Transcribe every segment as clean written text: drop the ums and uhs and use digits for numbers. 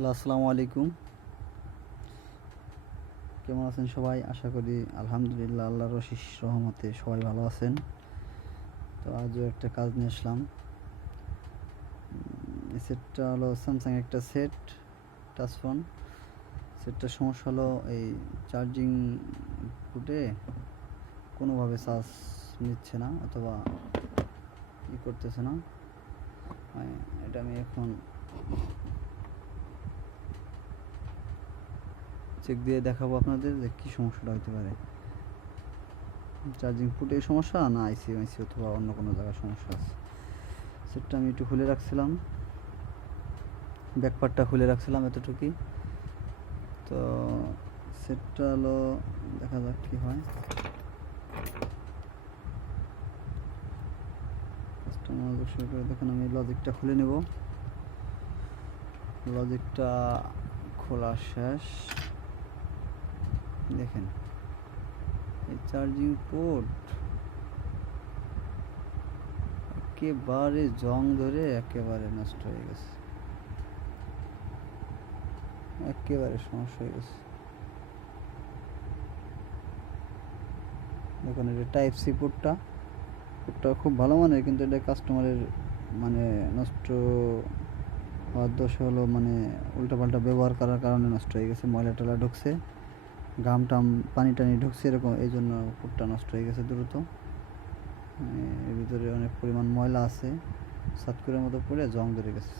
Hello, আসসালামু আলাইকুম। কেমন আছেন সবাই? আশা করি আলহামদুলিল্লাহ আল্লাহর অশেষ রহমতে সবাই ভালো আছেন। তো আজও একটা কাজ নিয়ে আসলাম। এই সেটটা হলো স্যামসাং একটা সেট, টাচফোন। সেটটার সমস্যা হলো এই চার্জিং পুটে কোনোভাবে চার্জ নিচ্ছে না অথবা করতেছে না। এটা আমি এখন চেক দিয়ে দেখাবো আপনাদের যে কী সমস্যাটা হতে পারে। চার্জিং পুটে সমস্যা না আইসি অথবা অন্য কোনো জায়গায় সমস্যা আছে। সেটটা আমি একটু খুলে রাখছিলাম, ব্যাকপার্টটা খুলে রাখছিলাম এতটুকুই। তো সেটটা হলো, দেখা যাক কী হয়। শুরু করে দেখুন, আমি লজিকটা খুলে নেব। লজিকটা খোলা শেষ। দেখেন এই চার্জিং পোর্ট একেবারে জং ধরে একেবারে নষ্ট হয়ে গেছে, একেবারে সমস্যা হয়ে গেছে। দেখুন এটা টাইপ সি পোর্টটা খুব ভালো মানের, কিন্তু এটা কাস্টমারের মানে নষ্ট হওয়ার দোষ হলো, মানে উল্টাপাল্টা ব্যবহার করার কারণে নষ্ট হয়ে গেছে। ময়লা টলা ঢুকছে, ঘাম টাম পানি টানি ঢুকছে, এরকম এই জন্য পোর্টটা নষ্ট হয়ে গেছে দ্রুত। এর ভিতরে অনেক পরিমাণ ময়লা আছে, সাতকুরের মতো পড়ে জং ধরে গেছে।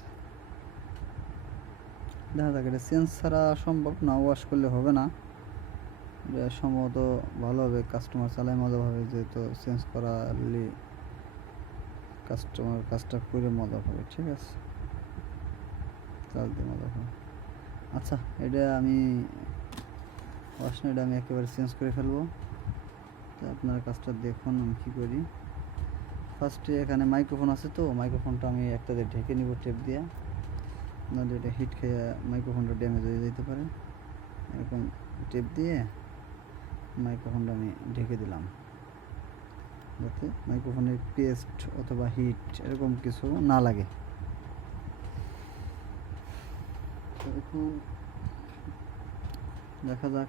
দেখা যাক, এটা চেঞ্জ ছাড়া সম্ভব না, ওয়াশ করলে হবে না। এটা সম্ভবত ভালো হবে, কাস্টমার চালায় মজাভাবে, যেহেতু চেঞ্জ করালে কাস্টমার কাজটা করে মজা পাবে। ঠিক আছে, চার্জ দিয়ে মজা পাবে। আচ্ছা, এটা আমি ওয়াশ না, এটা আমি একেবারে চেঞ্জ করে ফেলবো। তো আপনারা কাজটা দেখুন আমি কী করি। ফার্স্টে এখানে মাইক্রোফোন আছে, তো মাইক্রোফোনটা আমি একটা দিয়ে ঢেকে নিব টেপ দিয়ে, নাহলে এটা হিট খেয়ে মাইক্রোফোনটা ড্যামেজ হয়ে যেতে পারে। এরকম টেপ দিয়ে মাইক্রোফোনটা আমি ঢেকে দিলাম, যাতে মাইক্রোফোনের পেস্ট অথবা হিট এরকম কিছু না লাগে। এখন দেখা যাক।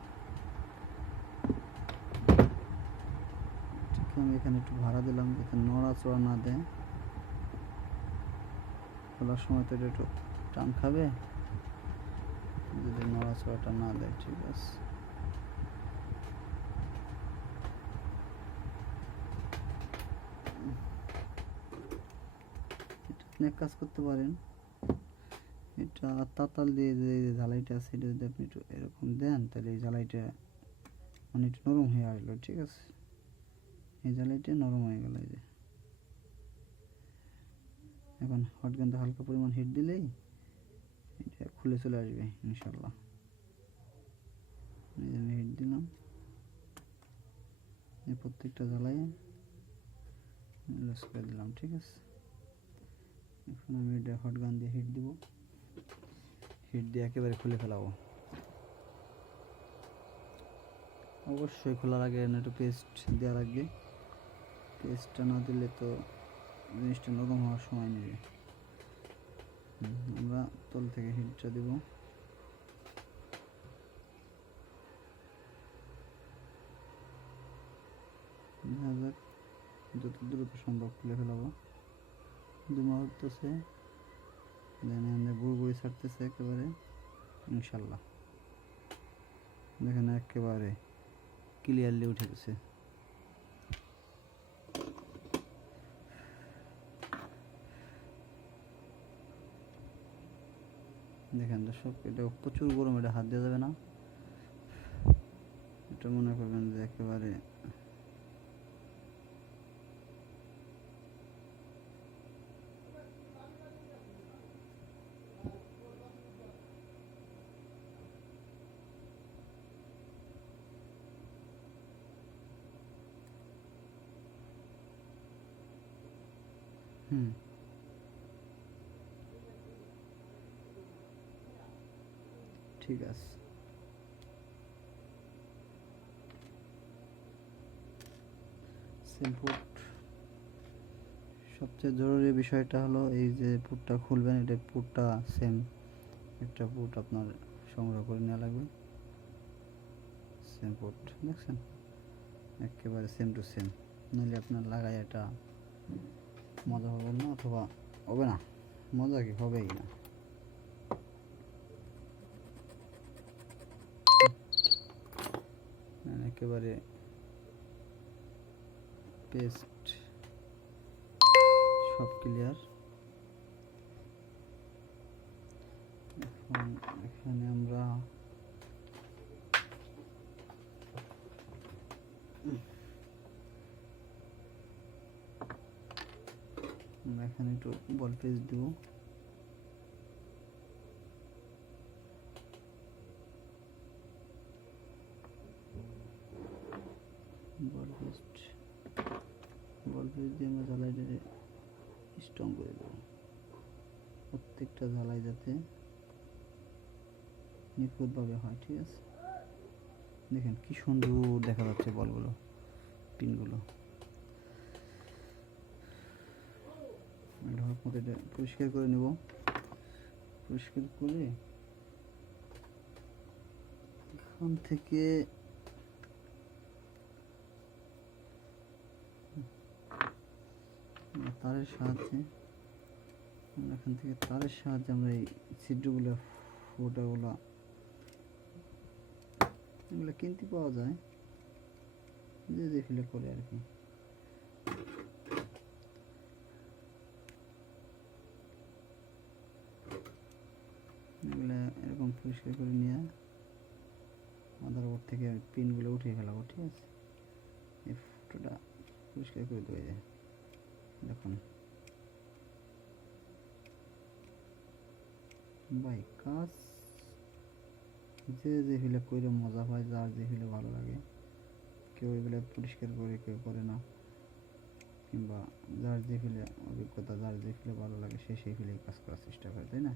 ঠিক, আমি এখানে একটু ভাড়া দিলাম যাতে নড়াচড়া না দেয়। খোলার সময় তো এটা একটু টান খাবে, যদি নড়াচড়াটা না দেয়। ঠিক আছে, আপনি এক কাজ করতে পারেন, এটা তাতাল দিয়ে যে ঝালাইটা আছে এটা যদি আপনি একটু এরকম দেন, তাহলে এই ঝালাইটা মানে একটু নরম হয়ে আসলো। ঠিক আছে, এই ঝালাইটা নরম হয়ে গেল। এই যে এখন হট গানটা হালকা পরিমাণ হিট দিলেই এটা খুলে চলে আসবে ইনশাল্লাহ। এই যে আমি হিট দিলাম, এই প্রত্যেকটা জ্বালাই লস করে দিলাম। ঠিক আছে, এখন আমি এটা হট গান দিয়ে হিট দিব, হিট দিয়ে একেবারে খুলে ফেলাবো। অবশ্যই খোলার আগে একটু পেস্ট দেওয়া লাগবে, পেস্টটা না দিলে তো জিনিসটা নরম হওয়ার সময় নেবে। আমরা তল থেকে হিটটা দেব। দেখা যাক, যত দ্রুত সম্ভব খুলে ফেলাবো। ধোঁয়া উঠতেছে, দেন গুড়গুড়ি ছাড়তেছে একেবারে ইনশাল্লাহ। দেখেন একেবারে ক্লিয়ারলি উঠে গেছে। দেখেন দর্শক, এটা প্রচুর গরম, এটা হাত দেওয়া যাবে না। এটা মনে করবেন যে একেবারে ঠিক আছে। সেম পুট, সবচেয়ে জরুরি বিষয়টা হলো এই যে পুটটা খুলবেন, এটা পুটটা সেম একটা পুট আপনার সংগ্রহ করে নেওয়া লাগবে। সেম পুট দেখছেন, একেবারে সেম টু সেম, নইলে আপনার লাগাই এটা মজা হবে না, অথবা হবে না, মজা কি হবেই না। একেবারে পেস্ট সব ক্লিয়ার। এখন এখানে আমরা এখানে একটু বল পেস্ট দেবো। বল পেস্ট দিয়ে আমরা ঝালাইটাকে স্ট্রং করে দেবো, প্রত্যেকটা ঝালাই যাতে নিখুঁতভাবে হয়। ঠিক আছে, দেখেন কি সুন্দর দেখা যাচ্ছে বলগুলো, পিনগুলো। এটা পরিষ্কার করে নেব। পরিষ্কার করে এখান থেকে তারের সাহায্যে আমরা এই ছিদ্রগুলো, ফোঁটাগুলো, এগুলো কিনতে পাওয়া যায়, যে ফিলে করে আর কি। এগুলো এরকম পরিষ্কার করে নিয়ে মাদারবোর্ড থেকে পিনগুলো উঠিয়ে ফেলাবো। ঠিক আছে, এই ফটোটা পরিষ্কার করে দেওয়া যায়। দেখুন ভাই, কাজ যে ফিলে করে মজা পায়, যার যে ফিলে ভালো লাগে, কেউ এগুলো পরিষ্কার করে, কেউ করে না, কিংবা যার যে ফিলে অভিজ্ঞতা, যার যে ফিলে ভালো লাগে সে সেই ফিলেই কাজ করার চেষ্টা করে, তাই না?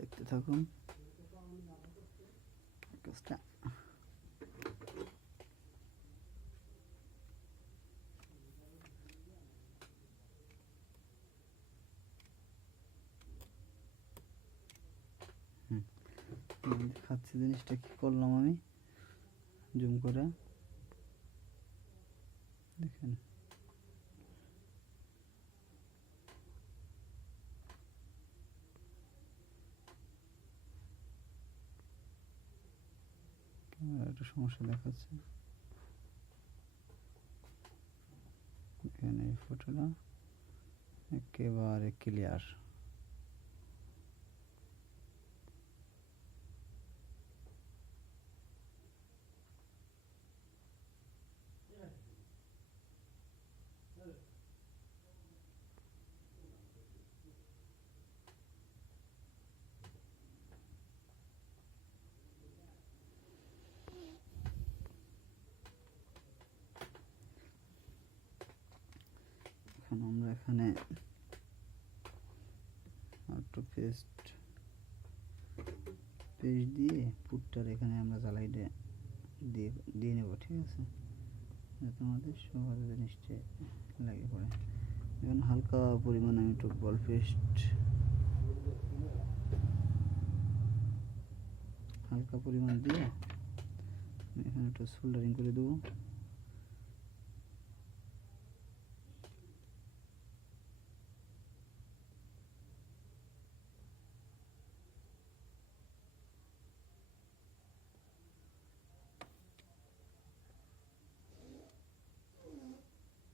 দেখতে থাকুন কাজটা। দেখাচ্ছি জিনিসটা কি করলাম আমি, জুম করে দেখেন। একটা সমস্যা দেখাচ্ছে, এখানে এই ফটোটা একেবারে ক্লিয়ার। এখন আমরা এখানে একটু পেস্ট দিয়ে পুটটার এখানে আমরা জ্বালাইটা দিয়ে নেব। ঠিক আছে, যাতে আমাদের সহজে জিনিসটা লাগে পড়ে। এখন হালকা পরিমাণে আমি একটু বল পেস্ট হালকা পরিমাণ দিয়ে এখানে একটু সোল্ডারিং করে দেবো।